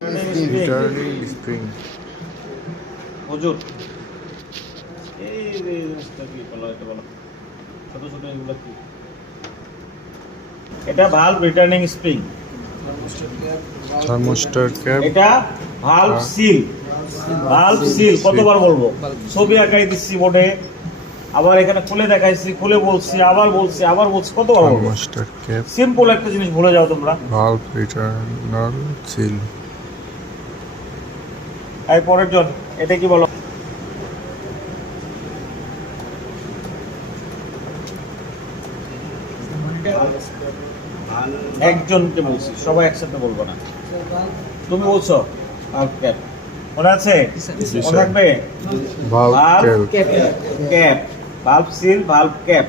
Returning spring. হুজুর এই যে জিনিসটা কি বলো, এটা বলো ছোট ছোট এগুলো কি? এটা valve returning spring, Thermostat cap. এটা ভালভ সিল। ভালভ সিল কতবার বলবো? ছবি আঁকাই দিচ্ছি বোর্ডে, আবার এখানে খুলে দেখাইছি, খুলে বলছি, আবার বলছি, আবার বলছি, কতবার বলবো? Thermostat cap. সিম্পল একটা জিনিস ভুলে যাও তোমরা। Valve internal seal. এই পরের জন, এটা কি বলো? একজনকে বলছি, সবাই একসাথে বলবো না। তুমি বলছো ভালভ ক্যাপ, মনে আছে? মনে থাকবে? Valve valve cap. Cap, valve seal, valve cap.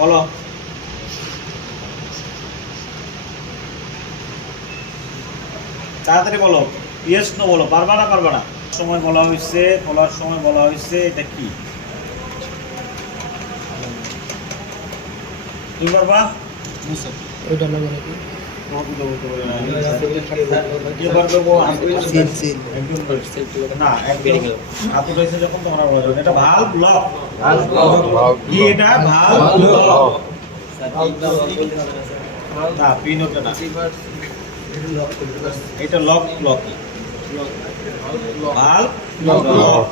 বলো। তাড়াতাড়ি বলো, ইয়েস নো বলো, পারবা না পারবা না? সময় বলা হয়েছে, খোলার সময় বলা হয়েছে, এটা কি? তুমি পারবা? ওইটা লাগে নাকি? না, একদম হাতে রয়েছে যখন তোমরা বলো এটা ভালভ লক। Valve কি এটা? Valve lock. না, পিন ওটা না, এটা লক লক ভালভ লক।